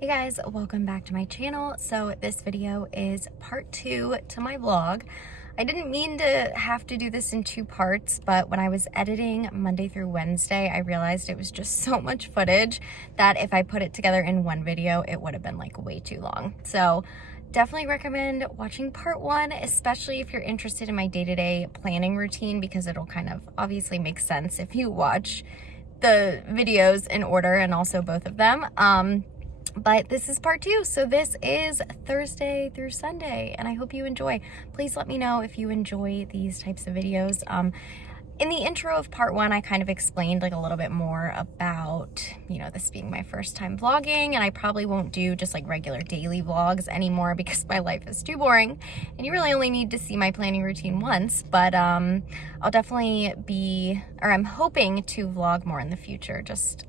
Hey guys, welcome back to my channel. So this video is part 2 to my vlog. I didn't mean to have to do this in 2 parts, but when I was editing Monday through Wednesday, I realized it was just so much footage that if I put it together in one video, it would have been like way too long. So definitely recommend watching part 1, especially if you're interested in my day-to-day planning routine, because it'll kind of obviously make sense if you watch the videos in order and also both of them. But this is part 2, so this is Thursday through Sunday, and I hope you enjoy. Please let me know if you enjoy these types of videos. In the intro of part 1, I kind of explained like a little bit more about, this being my first time vlogging, and I probably won't do just like regular daily vlogs anymore because my life is too boring, and you really only need to see my planning routine once. But I'll definitely I'm hoping to vlog more in the future, just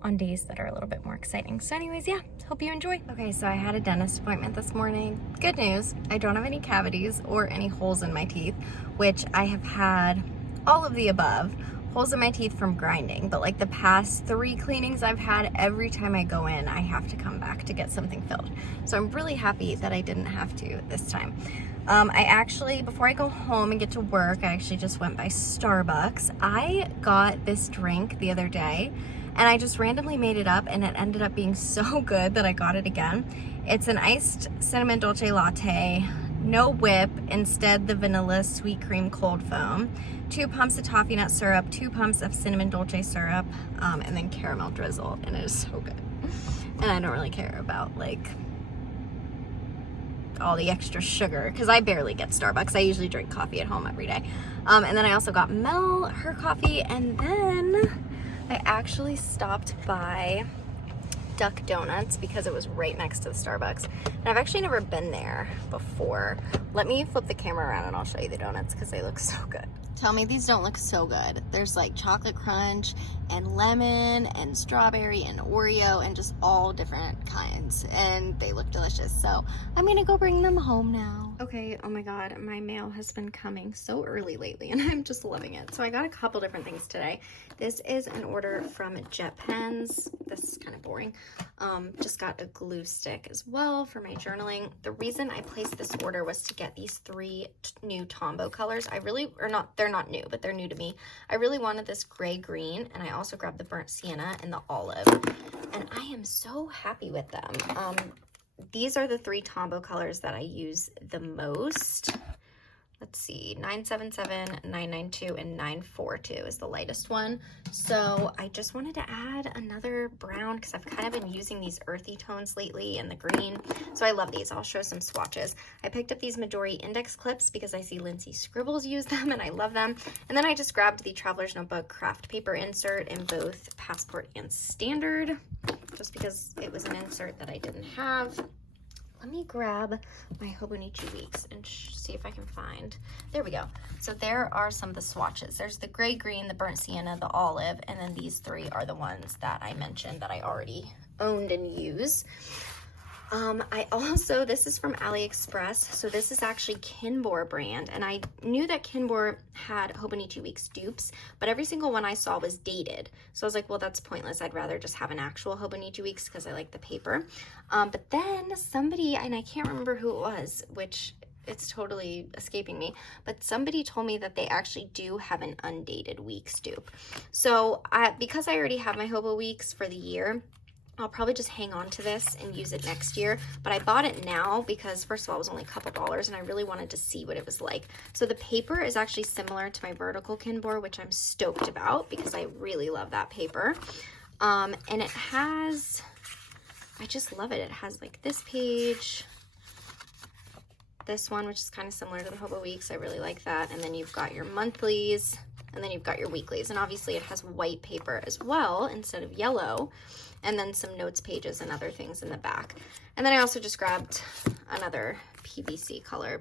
on days that are a little bit more exciting. So anyways, yeah, hope you enjoy. Okay, so I had a dentist appointment this morning. Good news, I don't have any cavities or any holes in my teeth, which I have had all of the above. Holes in my teeth from grinding, but like the past 3 cleanings I've had, every time I go in, I have to come back to get something filled. So I'm really happy that I didn't have to this time. I actually, before I go home and get to work, I actually just went by Starbucks. I got this drink the other day, and I just randomly made it up, and it ended up being so good that I got it again. It's an iced cinnamon dolce latte, no whip, instead the vanilla sweet cream cold foam, 2 pumps of toffee nut syrup, 2 pumps of cinnamon dolce syrup, and then caramel drizzle, and it is so good. And I don't really care about like all the extra sugar because I barely get Starbucks. I usually drink coffee at home every day. And then I also got Mel her coffee, and then I actually stopped by Duck Donuts because it was right next to the Starbucks. And I've actually never been there before. Let me flip the camera around and I'll show you the donuts because they look so good. Tell me these don't look so good. There's like chocolate crunch and lemon and strawberry and Oreo and just all different kinds. And they look delicious. So I'm gonna go bring them home now. Okay, oh my God, my mail has been coming so early lately and I'm just loving it. So I got a couple different things today. This is an order from Jet Pens. This is kind of boring. Just got a glue stick as well for my journaling. The reason I placed this order was to get these 3 new Tombow colors. They're not new, but they're new to me. I really wanted this gray green, and I also grabbed the burnt sienna and the olive, and I am so happy with them. These are the 3 Tombow colors that I use the most. Let's see, 977, 992, and 942 is the lightest one. So I just wanted to add another brown because I've kind of been using these earthy tones lately and the green. So I love these. I'll show some swatches. I picked up these Midori index clips because I see Lindsay Scribbles use them and I love them. And then I just grabbed the Traveler's Notebook craft paper insert in both Passport and Standard, just because it was an insert that I didn't have. Let me grab my Hobonichi Weeks and see if I can find. There we go. So there are some of the swatches. There's the gray green, the burnt sienna, the olive, and then these 3 are the ones that I mentioned that I already owned and use. This is from AliExpress. So this is actually Kinbor brand, and I knew that Kinbor had Hobonichi Weeks dupes, but every single one I saw was dated. So I was like, well, that's pointless. I'd rather just have an actual Hobonichi Weeks because I like the paper. But then somebody, and I can't remember who it was, which it's totally escaping me, but somebody told me that they actually do have an undated Weeks dupe. So because I already have my Hobo Weeks for the year, I'll probably just hang on to this and use it next year, but I bought it now because first of all, it was only a couple dollars and I really wanted to see what it was like. So the paper is actually similar to my vertical Kinbor, which I'm stoked about because I really love that paper. And it has, I just love it. It has like this page, this one, which is kind of similar to the Hobo Weeks. I really like that. And then you've got your monthlies, and then you've got your weeklies. And obviously it has white paper as well instead of yellow. And then some notes pages and other things in the back. And then I also just grabbed another PVC cover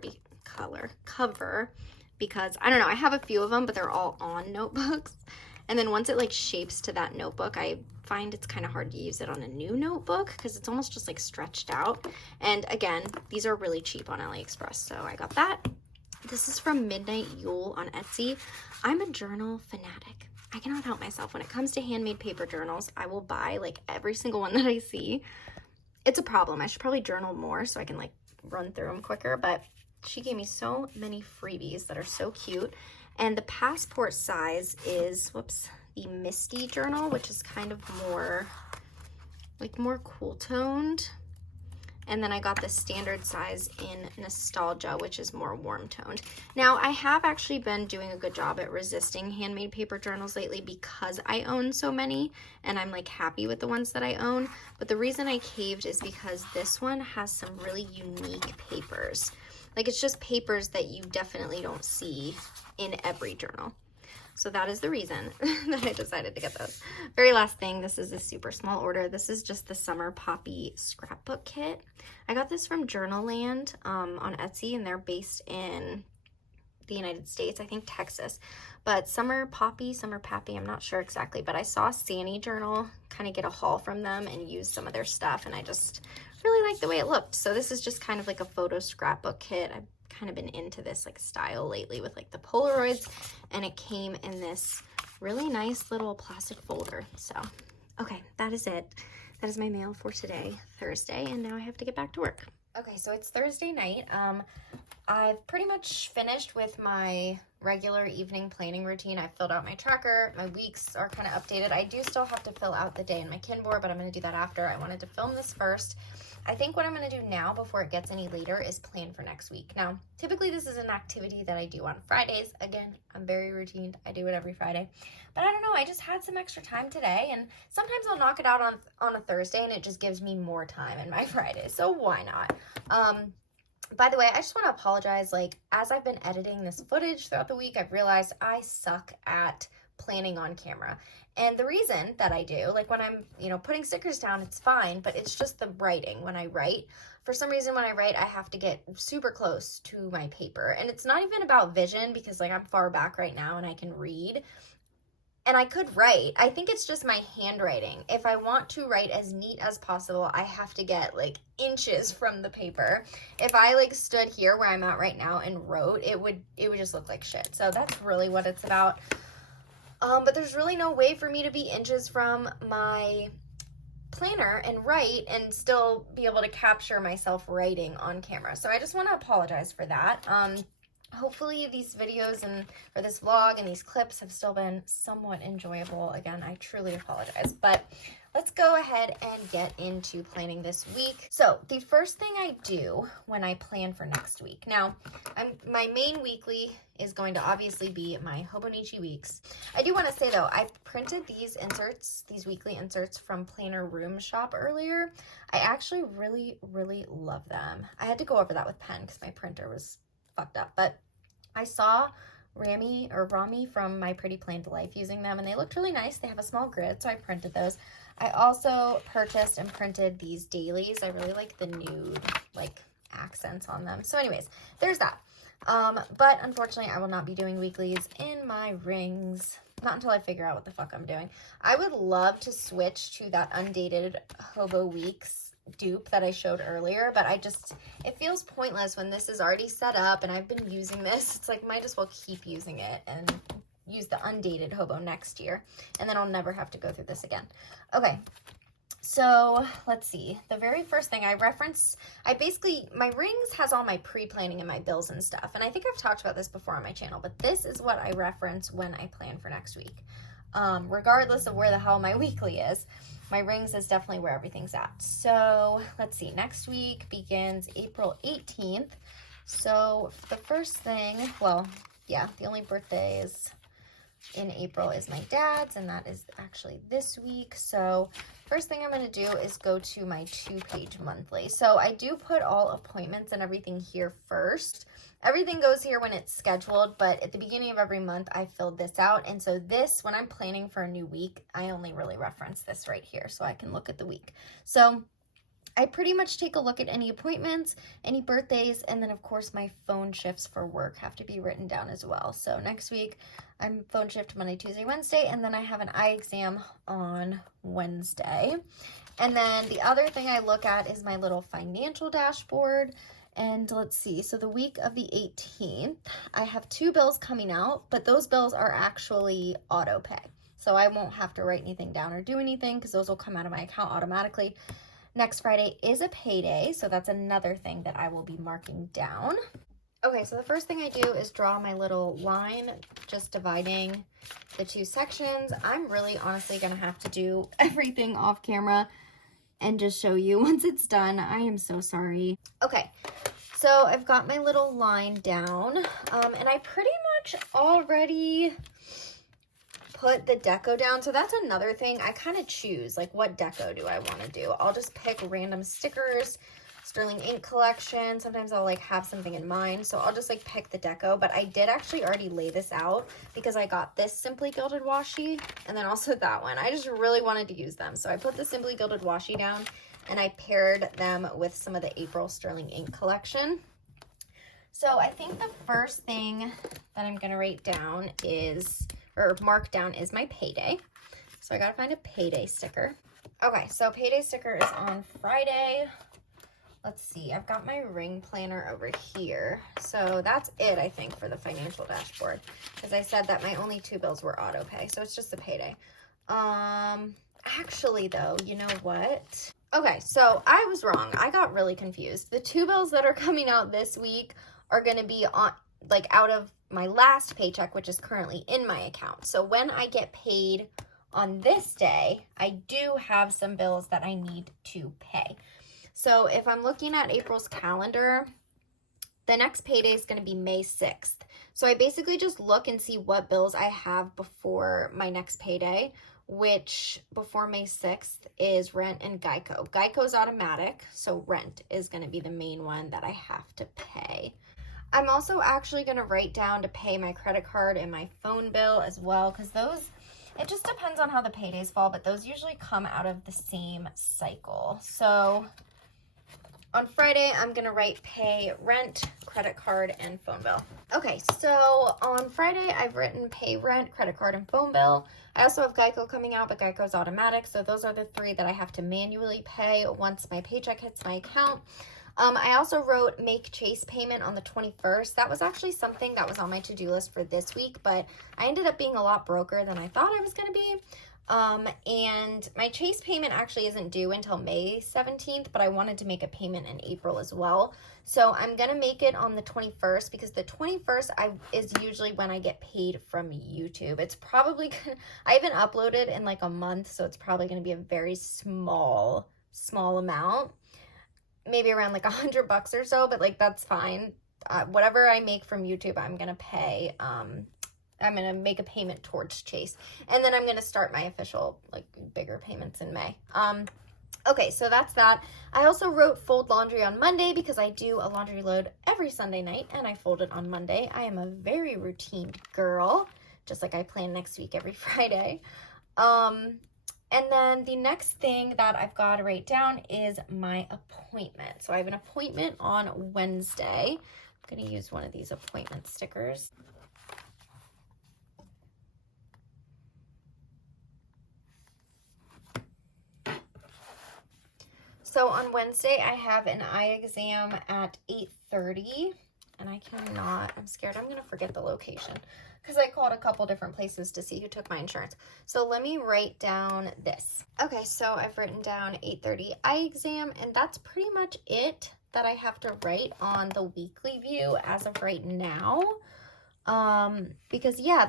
because, I don't know, I have a few of them, but they're all on notebooks. And then once it like shapes to that notebook, I find it's kind of hard to use it on a new notebook because it's almost just like stretched out. And again, these are really cheap on AliExpress, so I got that. This is from Midnight Yule on Etsy. I'm a journal fanatic. I cannot help myself. When it comes to handmade paper journals, I will buy like every single one that I see. it's a problem. I should probably journal more so I can like run through them quicker, but she gave me so many freebies that are so cute. And the passport size is, whoops, the Misty journal, which is kind of more, like more cool toned. And then I got the standard size in Nostalgia, which is more warm toned. Now, I have actually been doing a good job at resisting handmade paper journals lately because I own so many and I'm like happy with the ones that I own. But the reason I caved is because this one has some really unique papers. Like it's just papers that you definitely don't see in every journal. So that is the reason that I decided to get those. Very last thing, this is a super small order. This is just the Summer Poppy scrapbook kit. I got this from Journalland on Etsy, and they're based in the United States, I think Texas. But Summer Poppy, I'm not sure exactly, but I saw Sani Journal kind of get a haul from them and use some of their stuff, and I just really like the way it looked. So this is just kind of like a photo scrapbook kit. I've kind of been into this like style lately with like the Polaroids, and it came in this really nice little plastic folder. So okay, that is it. That is my mail for today, Thursday, and now I have to get back to work. Okay, so it's Thursday night. I've pretty much finished with my regular evening planning routine. I've filled out my tracker. My weeks are kind of updated. I do still have to fill out the day in my Kinboard, but I'm going to do that after. I wanted to film this first. I think what I'm going to do now before it gets any later is plan for next week. Now, typically this is an activity that I do on Fridays. Again, I'm very routine. I do it every Friday. But I don't know, I just had some extra time today, and sometimes I'll knock it out on a Thursday, and it just gives me more time in my Fridays. So why not? By the way, I just want to apologize. Like, as I've been editing this footage throughout the week, I've realized I suck at planning on camera. And the reason that I do, like when I'm, putting stickers down, it's fine, but it's just the writing. When I write, for some reason when I write, I have to get super close to my paper. And it's not even about vision because like I'm far back right now and I can read. And I could write. I think it's just my handwriting. If I want to write as neat as possible, I have to get like inches from the paper. If I like stood here where I'm at right now and wrote, it would just look like shit. So that's really what it's about. But there's really no way for me to be inches from my planner and write and still be able to capture myself writing on camera. So I just want to apologize for that. Hopefully these videos or this vlog and these clips have still been somewhat enjoyable. Again, I truly apologize, but let's go ahead and get into planning this week. So the first thing I do when I plan for next week, now my main weekly is going to obviously be my Hobonichi weeks. I do want to say though, I printed these inserts, these weekly inserts from Planner Room Shop earlier. I actually really, really love them. I had to go over that with pen because my printer was fucked up, but I saw Rami from My Pretty Planned Life using them, and they looked really nice. They have a small grid, so I printed those. I also purchased and printed these dailies. I really like the nude like accents on them. So anyways, there's that. But unfortunately I will not be doing weeklies in my rings, not until I figure out what the fuck I'm doing. I would love to switch to that undated Hobo Weeks dupe that I showed earlier, but it feels pointless when this is already set up and I've been using this. It's like, might as well keep using it and use the undated Hobo next year, and then I'll never have to go through this again. Okay, so let's see. The very first thing my rings has all my pre-planning and my bills and stuff, and I think I've talked about this before on my channel, but this is what I reference when I plan for next week. Regardless of where the hell my weekly is, my rings is definitely where everything's at. So let's see, next week begins April 18th. So the first thing, the only birthdays in April is my dad's, and that is actually this week. So first thing I'm going to do is go to my 2-page monthly. So I do put all appointments and everything here first. Everything goes here when it's scheduled, but at the beginning of every month, I filled this out. And so this, when I'm planning for a new week, I only really reference this right here so I can look at the week. So I pretty much take a look at any appointments, any birthdays, and then of course my phone shifts for work have to be written down as well. So next week, I'm phone shift Monday, Tuesday, Wednesday, and then I have an eye exam on Wednesday. And then the other thing I look at is my little financial dashboard. And let's see, so the week of the 18th, I have 2 bills coming out, but those bills are actually auto pay. So I won't have to write anything down or do anything because those will come out of my account automatically. Next Friday is a payday, so that's another thing that I will be marking down. Okay, so the first thing I do is draw my little line, just dividing the two sections. I'm really honestly gonna have to do everything off camera and just show you once it's done. I am so sorry. Okay, so I've got my little line down, and I pretty much already put the deco down. So that's another thing. I kind of choose, like, what deco do I want to do? I'll just pick random stickers, Sterling ink collection. Sometimes I'll like have something in mind, so I'll just like pick the deco. But I did actually already lay this out because I got this Simply Gilded washi and then also that one. I just really wanted to use them, so I put the Simply Gilded washi down and I paired them with some of the April Sterling ink collection. So I think the first thing that I'm gonna write down is, or mark down, is my payday. So I gotta find a payday sticker. Okay, so payday sticker is on Friday. Let's see, I've got my ring planner over here. So that's it, I think, for the financial dashboard. Because I said that my only two bills were auto pay, so it's just the payday. Actually though, you know what? Okay, so I was wrong. I got really confused. The two bills that are coming out this week are gonna be on, like, out of my last paycheck, which is currently in my account. So when I get paid on this day, I do have some bills that I need to pay. So if I'm looking at April's calendar, the next payday is going to be May 6th. So I basically just look and see what bills I have before my next payday, which before May 6th is rent and Geico. Geico's automatic, so rent is going to be the main one that I have to pay. I'm also actually going to write down to pay my credit card and my phone bill as well, because those, it just depends on how the paydays fall, but those usually come out of the same cycle. So on Friday, I'm gonna write pay rent, credit card, and phone bill. Okay, so on Friday, I've written pay rent, credit card, and phone bill. I also have Geico coming out, but Geico's automatic, so those are the three that I have to manually pay once my paycheck hits my account. I also wrote make Chase payment on the 21st. That was actually something that was on my to-do list for this week, but I ended up being a lot broker than I thought I was gonna be. And my Chase payment actually isn't due until May 17th, but I wanted to make a payment in April as well. So I'm going to make it on the 21st because the 21st is usually when I get paid from YouTube. It's probably I haven't uploaded in like a month, so it's probably going to be a very small amount. Maybe around like $100 or so, but like that's fine. Whatever I make from YouTube, I'm going to pay. I'm going to make a payment towards Chase. And then I'm going to start my official, like, bigger payments in May. Okay, so that's that. I also wrote fold laundry on Monday because I do a laundry load every Sunday night, and I fold it on Monday. I am a very routine girl, just like I plan next week every Friday. And then the next thing that I've got to write down is my appointment. So I have an appointment on Wednesday. I'm going to use one of these appointment stickers. So on Wednesday, I have an eye exam at 8:30, and I'm scared I'm going to forget the location because I called a couple different places to see who took my insurance. So let me write down this. Okay, so I've written down 8:30 eye exam, and that's pretty much it that I have to write on the weekly view as of right now. Because yeah,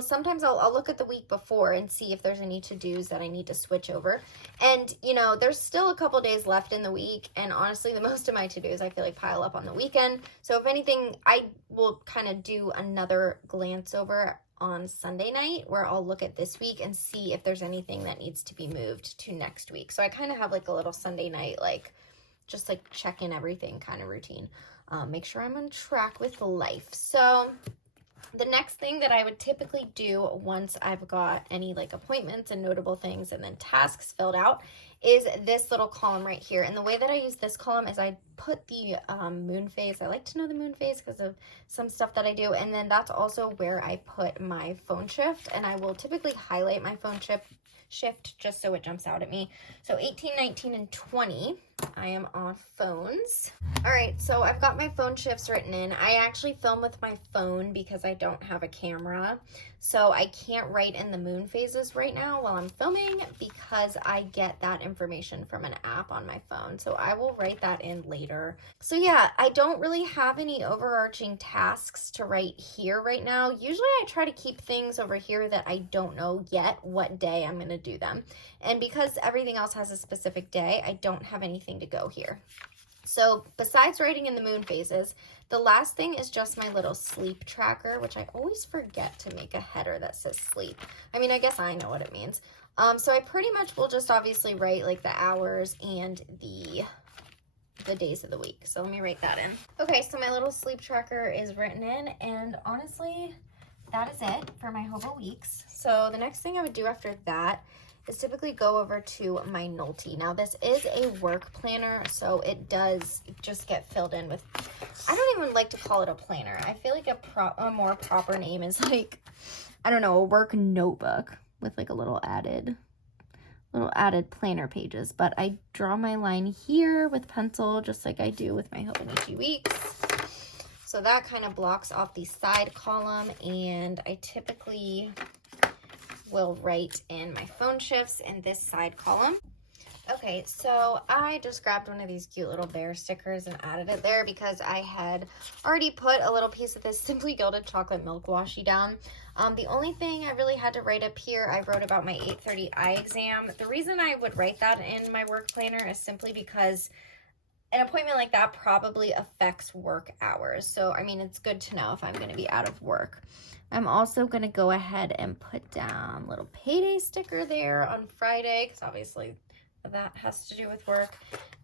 sometimes I'll look at the week before and see if there's any to-dos that I need to switch over. And, you know, there's still a couple days left in the week. And honestly, the most of my to-dos I feel like pile up on the weekend. So if anything, I will kind of do another glance over on Sunday night where I'll look at this week and see if there's anything that needs to be moved to next week. So I kind of have like a little Sunday night, like just like check in everything kind of routine. Make sure I'm on track with life. So the next thing that I would typically do once I've got any like appointments and notable things and then tasks filled out is this little column right here. And the way that I use this column is I put the moon phase. I like to know the moon phase because of some stuff that I do. And then that's also where I put my phone shift, and I will typically highlight my phone shift just so it jumps out at me. So 18, 19, and 20 I am on phones. All right, so I've got my phone shifts written in. I actually film with my phone because I don't have a camera. So I can't write in the moon phases right now while I'm filming because I get that information from an app on my phone. So I will write that in later. So yeah, I don't really have any overarching tasks to write here right now. Usually I try to keep things over here that I don't know yet what day I'm gonna do them. And because everything else has a specific day, I don't have anything to go here. So besides writing in the moon phases, the last thing is just my little sleep tracker, which I always forget to make a header that says sleep. I mean, I guess I know what it means. So I pretty much will just obviously write like the hours and the days of the week. So let me write that in. Okay, so my little sleep tracker is written in, and honestly, that is it for my hobo weeks. So the next thing I would do after that is typically go over to my Nolte. Now this is a work planner, so it does just get filled in with, I don't even like to call it a planner. I feel like a more proper name is like, I don't know, a work notebook with like a little added planner pages. But I draw my line here with pencil just like I do with my Hobonichi weeks. So that kind of blocks off the side column, and I typically will write in my phone shifts in this side column. Okay, so I just grabbed one of these cute little bear stickers and added it there because I had already put a little piece of this Simply Gilded chocolate milk washi down. The only thing I really had to write up here, I wrote about my 8:30 eye exam. The reason I would write that in my work planner is simply because an appointment like that probably affects work hours. So, I mean, it's good to know if I'm going to be out of work. I'm also going to go ahead and put down a little payday sticker there on Friday because obviously that has to do with work.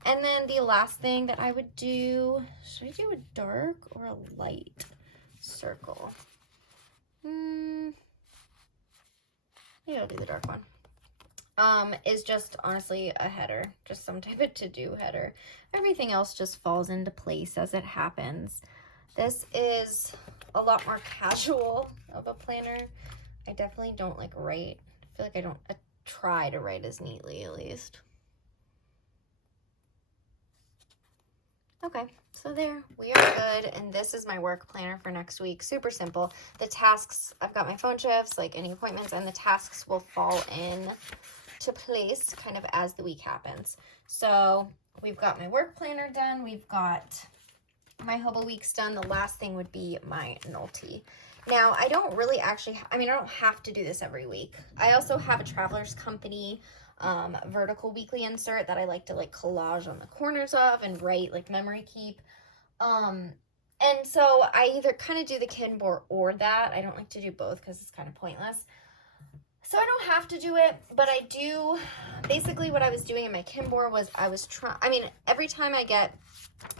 And then the last thing that I would do, should I do a dark or a light circle? Maybe I'll do the dark one. Is just honestly a header, just some type of to-do header. Everything else just falls into place as it happens. This is a lot more casual of a planner. I definitely don't like write. I feel like I don't try to write as neatly at least. Okay, so there, we are good, and this is my work planner for next week. Super simple. The tasks, I've got my phone shifts, like any appointments, and the tasks will fall in to place kind of as the week happens. So we've got my work planner done. We've got my hobo weeks done. The last thing would be my Nolte. Now, I don't really actually, I don't have to do this every week. I also have a Traveler's Company vertical weekly insert that I like to like collage on the corners of and write like memory keep. And so I either kind of do the Kinbor or that. I don't like to do both because it's kind of pointless. So I don't have to do it, but I do. Basically what I was doing in my Kinbor was every time I get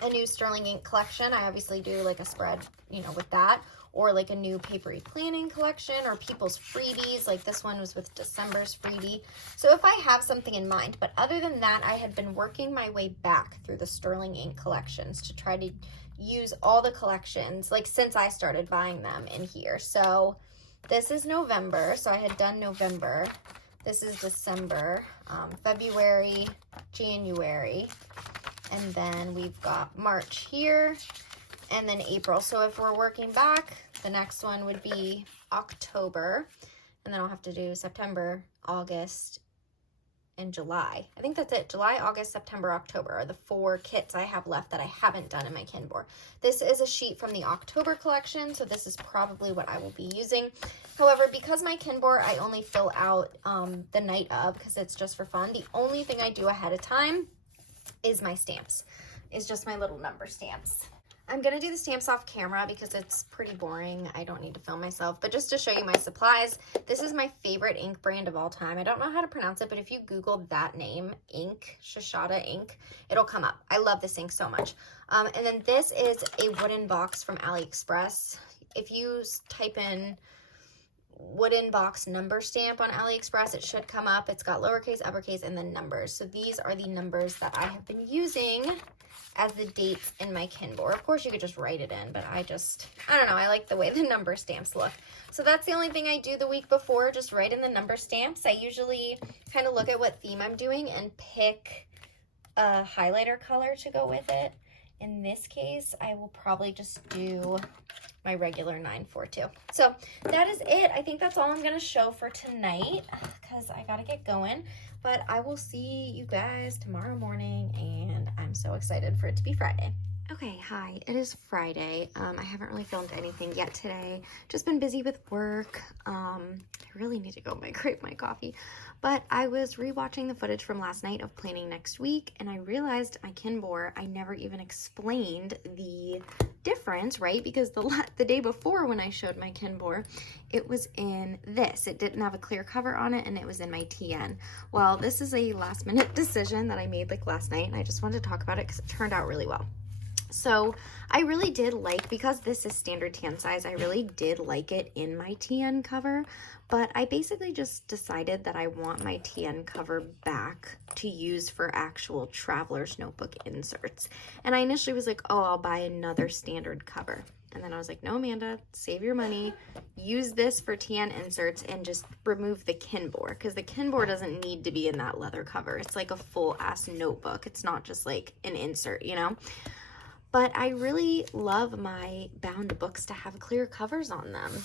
a new Sterling ink collection, I obviously do like a spread, with that, or like a new papery planning collection or people's freebies. Like this one was with December's freebie. So if I have something in mind, but other than that, I had been working my way back through the Sterling ink collections to try to use all the collections, like since I started buying them in here. So this is November, so I had done November. This is December, February, January, and then we've got March here, and then April. So if we're working back, the next one would be October, and then I'll have to do September, August, and July. I think that's it. July, August, September, October are the 4 kits I have left that I haven't done in my Kinbor. This is a sheet from the October collection, so this is probably what I will be using. However, because my Kinbor, I only fill out the night of because it's just for fun. The only thing I do ahead of time is my stamps. Is just my little number stamps. I'm going to do the stamps off camera because it's pretty boring. I don't need to film myself, but just to show you my supplies, this is my favorite ink brand of all time. I don't know how to pronounce it, but if you Google that name, ink, Shashada ink, it'll come up. I love this ink so much. And then this is a wooden box from AliExpress. If you type in wooden box number stamp on AliExpress, it should come up. It's got lowercase, uppercase, and then numbers. So these are the numbers that I have been using as the dates in my Kinbor. Of course, you could just write it in, but I don't know, I like the way the number stamps look. So that's the only thing I do the week before, just write in the number stamps. I usually kind of look at what theme I'm doing and pick a highlighter color to go with it. In this case, I will probably just do my regular 942. So that is it. I think that's all I'm gonna show for tonight because I gotta get going. But I will see you guys tomorrow morning, and I'm so excited for it to be Friday. Okay, hi, it is Friday. I haven't really filmed anything yet today. Just been busy with work. I really need to go grab my coffee. But I was rewatching the footage from last night of planning next week, and I realized my Kinbor, I never even explained the difference, right? Because the day before when I showed my Kinbor, it was in this. It didn't have a clear cover on it, and it was in my TN. Well, this is a last minute decision that I made like last night, and I just wanted to talk about it because it turned out really well. So I really did like, because this is standard TN size, I really did like it in my TN cover, but I basically just decided that I want my TN cover back to use for actual traveler's notebook inserts. And I initially was like, oh, I'll buy another standard cover. And then I was like, no, Amanda, save your money, use this for TN inserts and just remove the Kinbor, because the Kinbor doesn't need to be in that leather cover. It's like a full ass notebook. It's not just like an insert, you know? But I really love my bound books to have clear covers on them.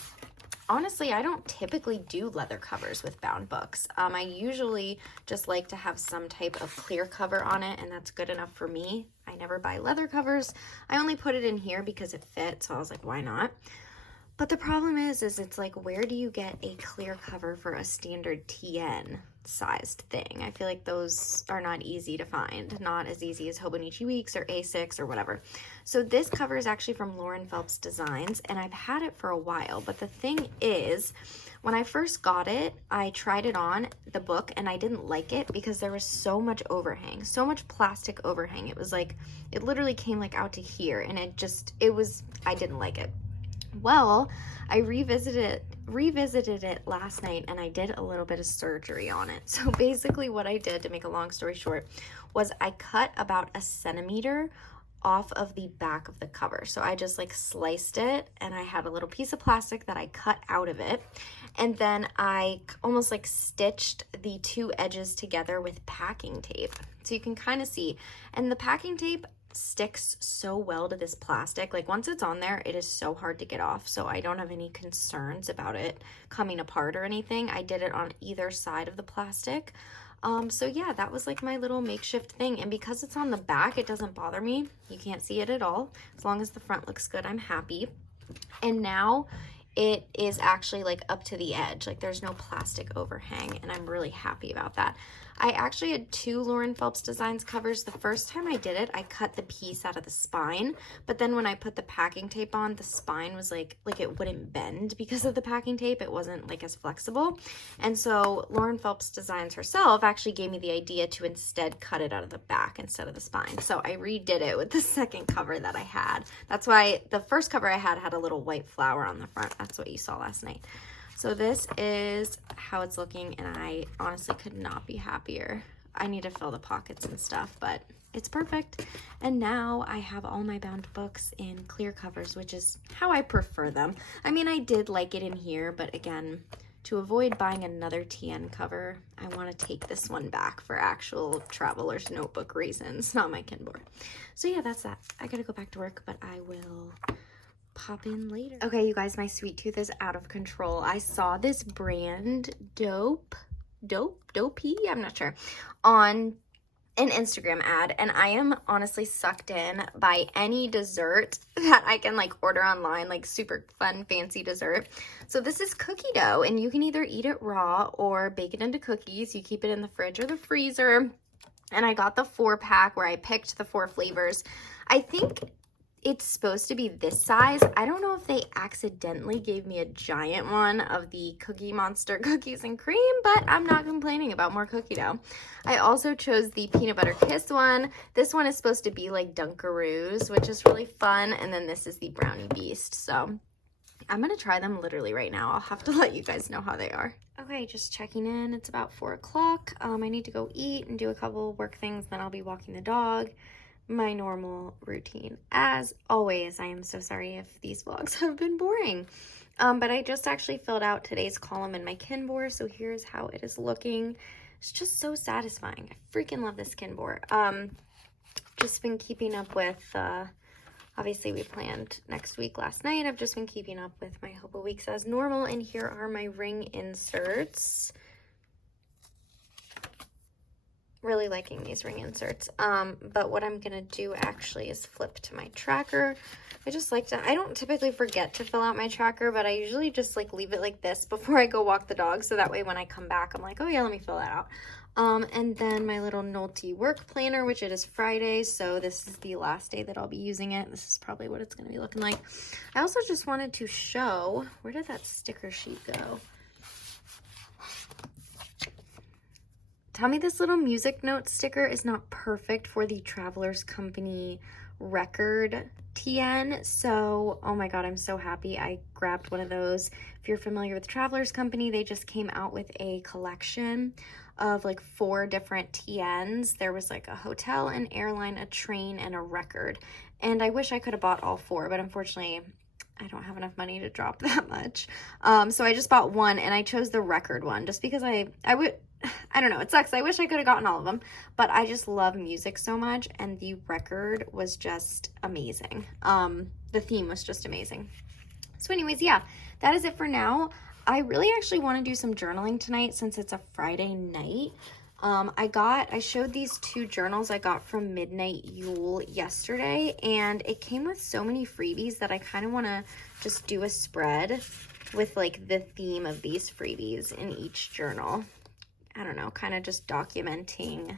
Honestly, I don't typically do leather covers with bound books. I usually just like to have some type of clear cover on it, and that's good enough for me. I never buy leather covers. I only put it in here because it fits, so I was like, why not? But the problem is it's like, where do you get a clear cover for a standard TN sized thing? I feel like those are not easy to find, not as easy as Hobonichi Weeks or A6 or whatever. So this cover is actually from Lauren Phelps Designs, and I've had it for a while. But the thing is, when I first got it, I tried it on the book and I didn't like it because there was so much overhang, so much plastic overhang. It was like, it literally came like out to here, and I didn't like it. Well, I revisited it last night, and I did a little bit of surgery on it. So basically what I did, to make a long story short, was I cut about 1 centimeter off of the back of the cover. So I just like sliced it, and I had a little piece of plastic that I cut out of it. And then I almost like stitched the two edges together with packing tape. So you can kind of see, and the packing tape sticks so well to this plastic. Like once it's on there, it is so hard to get off. So I don't have any concerns about it coming apart or anything. I did it on either side of the plastic. So yeah, that was like my little makeshift thing. And because it's on the back, it doesn't bother me. You can't see it at all. As long as the front looks good, I'm happy. And now it is actually like up to the edge. Like there's no plastic overhang, and I'm really happy about that. I actually had 2 Lauren Phelps Designs covers. The first time I did it, I cut the piece out of the spine, but then when I put the packing tape on, the spine was like it wouldn't bend because of the packing tape. It wasn't like as flexible. And so Lauren Phelps Designs herself actually gave me the idea to instead cut it out of the back instead of the spine. So I redid it with the second cover that I had. That's why the first cover I had a little white flower on the front. That's what you saw last night. So this is how it's looking, and I honestly could not be happier. I need to fill the pockets and stuff, but it's perfect. And now I have all my bound books in clear covers, which is how I prefer them. I mean, I did like it in here, but again, to avoid buying another TN cover, I want to take this one back for actual traveler's notebook reasons, not my Kinbor. So yeah, that's that. I gotta go back to work, but I will pop in later. Okay, you guys, my sweet tooth is out of control. I saw this brand Dopey, I'm not sure, on an Instagram ad, and I am honestly sucked in by any dessert that I can like order online, like super fun fancy dessert. So this is cookie dough, and you can either eat it raw or bake it into cookies. You keep it in the fridge or the freezer. And I got the 4-pack where I picked the 4 flavors. I think it's supposed to be this size. I don't know if they accidentally gave me a giant one of the Cookie Monster cookies and cream, but I'm not complaining about more cookie dough. I also chose the Peanut Butter Kiss one. This one is supposed to be like Dunkaroos, which is really fun. And then this is the Brownie Beast. So I'm gonna try them literally right now. I'll have to let you guys know how they are. Okay, just checking in. It's about 4 o'clock. I need to go eat and do a couple work things. Then I'll be walking the dog. My normal routine. As always, I am so sorry if these vlogs have been boring. But I just actually filled out today's column in my Kinbor, so here's how it is looking. It's just so satisfying. I freaking love this Kinbor. Just been keeping up with, obviously we planned next week last night. I've just been keeping up with my Hobo Weeks as normal, and here are my ring inserts. Really liking these ring inserts. But what I'm gonna do actually is flip to my tracker. I just like to, I don't typically forget to fill out my tracker, but I usually just like leave it like this before I go walk the dog, so that way when I come back, I'm like, oh yeah, let me fill that out. And then my little Nolte work planner, which it is Friday, so this is the last day that I'll be using it. This is probably what it's gonna be looking like. I also just wanted to show, where did that sticker sheet go? Tell me this little music note sticker is not perfect for the Travelers Company record TN. So, oh my God, I'm so happy I grabbed one of those. If you're familiar with Travelers Company, they just came out with a collection of like 4 different TNs. There was like a hotel, an airline, a train, and a record. And I wish I could have bought all 4, but unfortunately, I don't have enough money to drop that much. So I just bought one, and I chose the record one just because I don't know, it sucks. I wish I could have gotten all of them, but I just love music so much, and the record was just amazing. The theme was just amazing. So anyways, yeah, that is it for now. I really actually want to do some journaling tonight since it's a Friday night. I showed these 2 journals I got from Midnight Yule yesterday, and it came with so many freebies that I kind of want to just do a spread with like the theme of these freebies in each journal. I don't know, kind of just documenting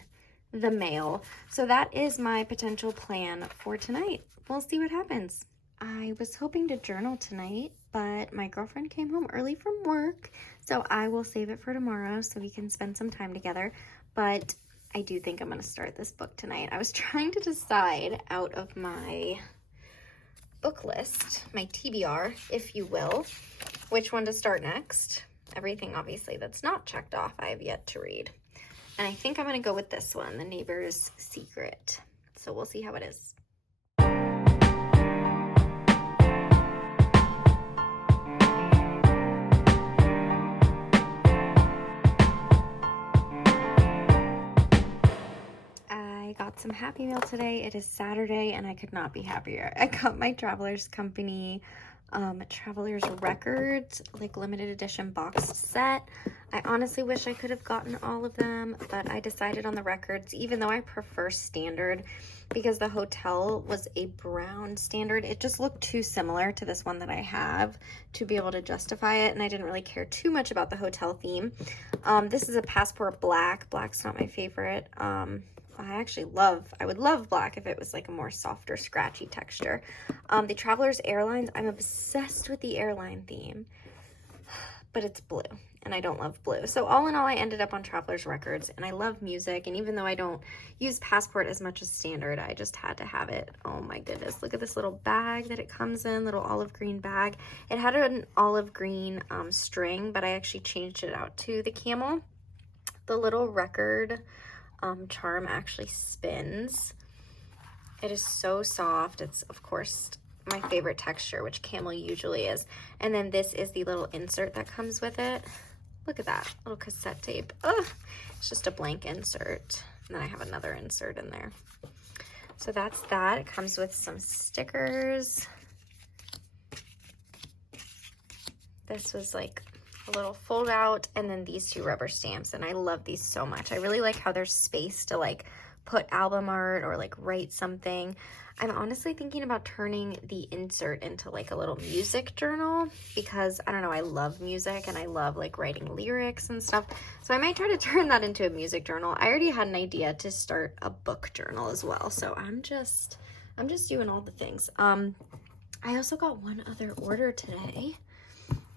the mail. So that is my potential plan for tonight. We'll see what happens. I was hoping to journal tonight, but my girlfriend came home early from work, so I will save it for tomorrow so we can spend some time together. But I do think I'm going to start this book tonight. I was trying to decide out of my book list, my TBR, if you will, which one to start next. Everything, obviously, that's not checked off, I have yet to read. And I think I'm going to go with this one, The Neighbor's Secret. So we'll see how it is. I got some Happy Mail today. It is Saturday, and I could not be happier. I got my Travelers Company Travelers Records, like limited edition boxed set. I honestly wish I could have gotten all of them, but I decided on the records, even though I prefer standard, because the hotel was a brown standard. It just looked too similar to this one that I have to be able to justify it, and I didn't really care too much about the hotel theme. This is a Passport Black. Black's not my favorite. I would love black if it was like a more softer, scratchy texture. The Travelers Airlines, I'm obsessed with the airline theme, but it's blue, and I don't love blue. So all in all, I ended up on Travelers Records, and I love music, and even though I don't use Passport as much as standard, I just had to have it. Oh my goodness, look at this little bag that it comes in, little olive green bag. It had an olive green string, but I actually changed it out to the camel. The little record charm actually spins. It is so soft. It's, of course, my favorite texture, which camel usually is. And then this is the little insert that comes with it. Look at that little cassette tape. Ugh, it's just a blank insert. And then I have another insert in there. So that's that. It comes with some stickers. This was like a little fold out, and then these 2 rubber stamps, and I love these so much. I really like how there's space to like put album art or like write something. I'm honestly thinking about turning the insert into like a little music journal, because I don't know, I love music and I love like writing lyrics and stuff. So I might try to turn that into a music journal. I already had an idea to start a book journal as well. So I'm just doing all the things. I also got one other order today,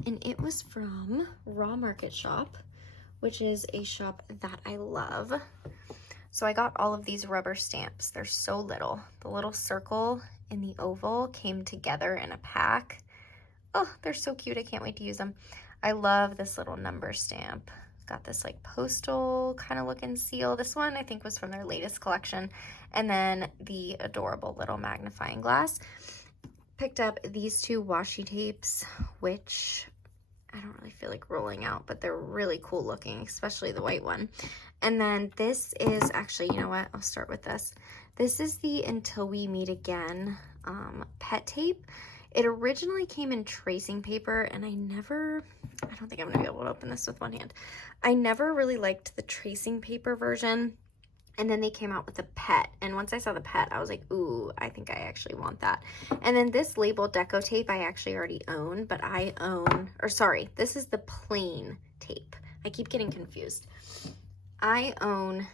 and it was from Raw Market Shop, which is a shop that I love. So I got all of these rubber stamps. They're so little. The little circle and the oval came together in a pack. Oh, they're so cute. I can't wait to use them. I love this little number stamp. Got this like postal kind of looking seal. This one I think was from their latest collection. And then the adorable little magnifying glass. Picked up these 2 washi tapes, which I don't really feel like rolling out, but they're really cool looking, especially the white one. And then this is actually, you know what? I'll start with this. This is the Until We Meet Again pet tape. It originally came in tracing paper, and I don't think I'm gonna be able to open this with one hand. I never really liked the tracing paper version. And then they came out with a pet. And once I saw the pet, I was like, ooh, I think I actually want that. And then this label deco tape I actually already own, but this is the plain tape. I keep getting confused. I own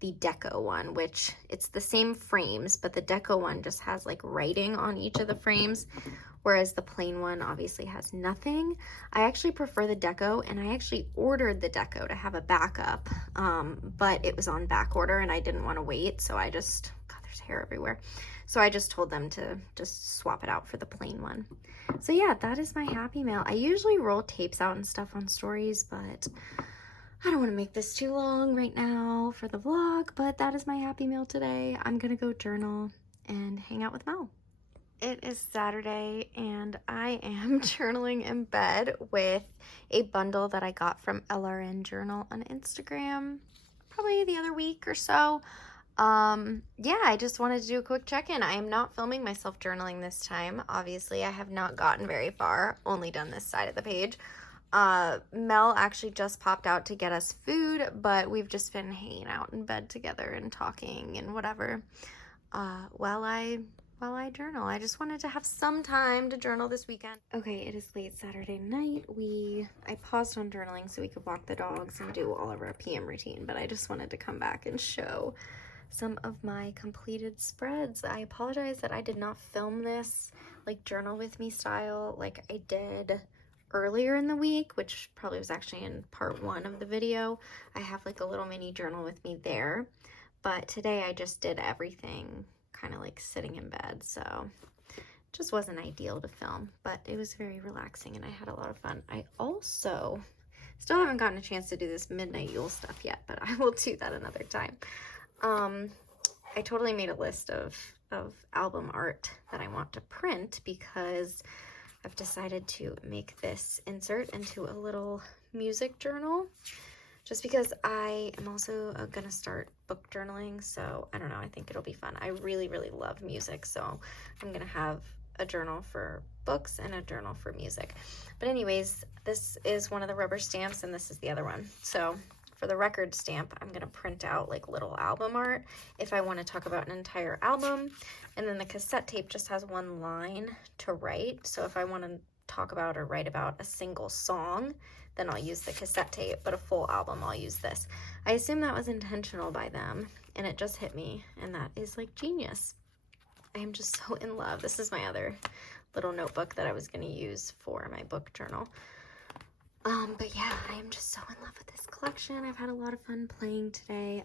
the deco one, which it's the same frames, but the deco one just has like writing on each of the frames, whereas the plain one obviously has nothing. I actually prefer the deco, and I actually ordered the deco to have a backup, but it was on back order and I didn't want to wait, so I just, God, there's hair everywhere. So I just told them to just swap it out for the plain one. So yeah, that is my Happy Mail. I usually roll tapes out and stuff on stories, but I don't want to make this too long right now for the vlog, but that is my Happy Mail today. I'm gonna go journal and hang out with Mel. It is Saturday and I am journaling in bed with a bundle that I got from LRN Journal on Instagram probably the other week or so. Yeah, I just wanted to do a quick check-in. I am not filming myself journaling this time. Obviously, I have not gotten very far, only done this side of the page. Mel actually just popped out to get us food, but we've just been hanging out in bed together and talking and whatever while I journal. I just wanted to have some time to journal this weekend. Okay, it is late Saturday night. I paused on journaling so we could walk the dogs and do all of our PM routine, but I just wanted to come back and show some of my completed spreads. I apologize that I did not film this like journal with me style like I did earlier in the week, which probably was actually in part 1 of the video. I have like a little mini journal with me there, but today I just did everything kind of like sitting in bed, so it just wasn't ideal to film, but it was very relaxing and I had a lot of fun. I also still haven't gotten a chance to do this midnight Yule stuff yet, but I will do that another time. I totally made a list of album art that I want to print because I've decided to make this insert into a little music journal, just because I am also gonna start book journaling, so I don't know, I think it'll be fun. I really, really love music, so I'm gonna have a journal for books and a journal for music. But anyways, this is one of the rubber stamps and this is the other one. So for the record stamp, I'm gonna print out like little album art if I wanna talk about an entire album. And then the cassette tape just has one line to write. So if I wanna talk about or write about a single song, then I'll use the cassette tape, but a full album, I'll use this. I assume that was intentional by them and it just hit me, and that is like genius. I am just so in love. This is my other little notebook that I was gonna use for my book journal. But yeah, I am just so in love with this collection. I've had a lot of fun playing today,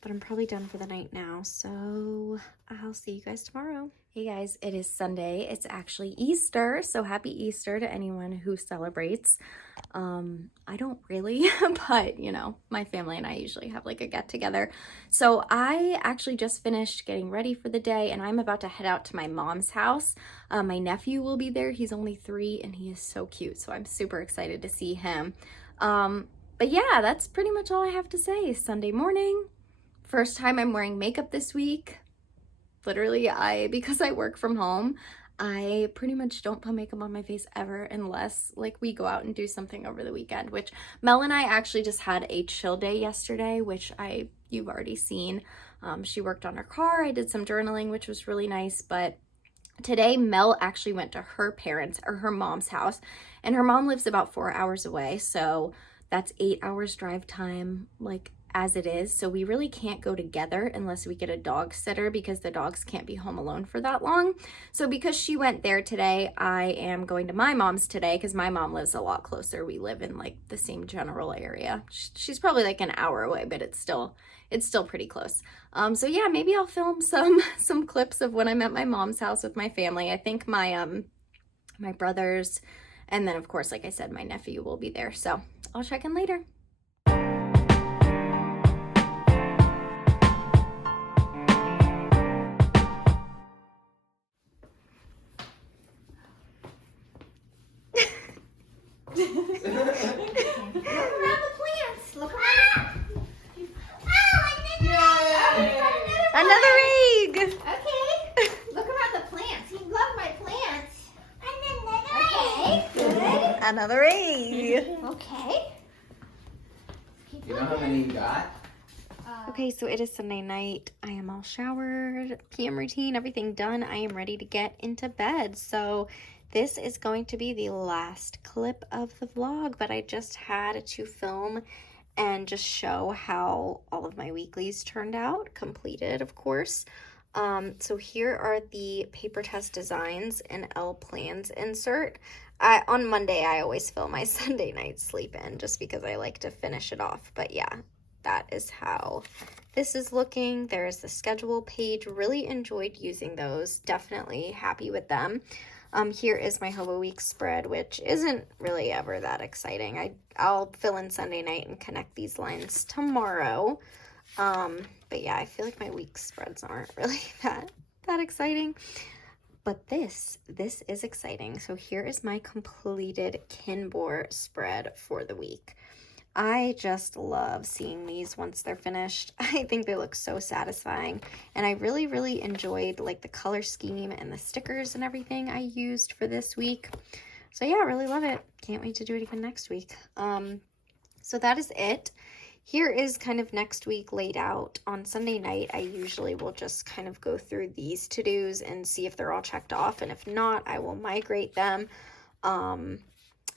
but I'm probably done for the night now, so I'll see you guys tomorrow. Hey guys, it is Sunday. It's actually Easter, so happy Easter to anyone who celebrates. I don't really, but you know, my family and I usually have like a get together. So I actually just finished getting ready for the day and I'm about to head out to my mom's house. My nephew will be there. He's only 3 and he is so cute, so I'm super excited to see him. But yeah, that's pretty much all I have to say. Sunday morning, first time I'm wearing makeup this week. Literally, because I work from home, I pretty much don't put makeup on my face ever unless like we go out and do something over the weekend, which Mel and I actually just had a chill day yesterday, which you've already seen. She worked on her car. I did some journaling, which was really nice, but today Mel actually went to her parents' or her mom's house, and her mom lives about 4 hours away, so that's 8 hours drive time, like as it is. So we really can't go together unless we get a dog sitter because the dogs can't be home alone for that long. So because she went there today, I am going to my mom's today because my mom lives a lot closer. We live in like the same general area. She's probably like an hour away, but it's still pretty close. So yeah, maybe I'll film some clips of when I'm at my mom's house with my family. I think my brothers, and then of course, like I said, my nephew will be there. So I'll check in later. Another 8. Okay. You know how many you got? Okay, so it is Sunday night. I am all showered, PM routine, everything done. I am ready to get into bed. So this is going to be the last clip of the vlog, but I just had to film and just show how all of my weeklies turned out, completed, of course. So here are the paper test designs and L plans insert. On Monday, I always film my Sunday night sleep in just because I like to finish it off. But yeah, that is how this is looking. There's the schedule page. Really enjoyed using those. Definitely happy with them. Here is my Hobo Week spread, which isn't really ever that exciting. I'll fill in Sunday night and connect these lines tomorrow. But yeah, I feel like my week spreads aren't really that exciting. But this is exciting. So here is my completed Kinbor spread for the week. I just love seeing these once they're finished. I think they look so satisfying, and I really enjoyed like the color scheme and the stickers and everything I used for this week. So yeah, really love it. Can't wait to do it again next week. So that is it. Here is kind of next week laid out. On Sunday night, I usually will just kind of go through these to-dos and see if they're all checked off, and if not, I will migrate them.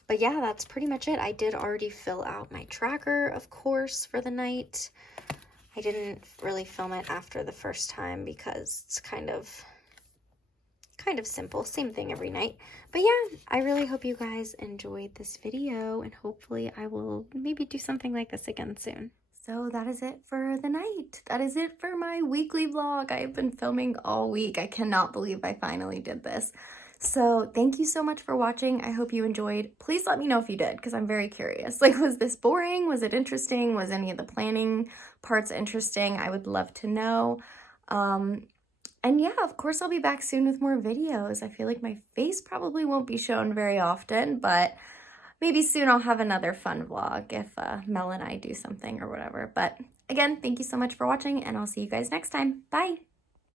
But yeah, that's pretty much it. I did already fill out my tracker, of course, for the night. I didn't really film it after the first time because it's kind of simple. Same thing every night. But yeah, I really hope you guys enjoyed this video, and hopefully I will maybe do something like this again soon. So that is it for the night. That is it for my weekly vlog. I've been filming all week. I cannot believe I finally did this. So thank you so much for watching. I hope you enjoyed. Please let me know if you did, because I'm very curious. Like, was this boring? Was it interesting? Was any of the planning parts interesting? I would love to know. And yeah, of course, I'll be back soon with more videos. I feel like my face probably won't be shown very often, but maybe soon I'll have another fun vlog if Mel and I do something or whatever. But again, thank you so much for watching, and I'll see you guys next time. Bye!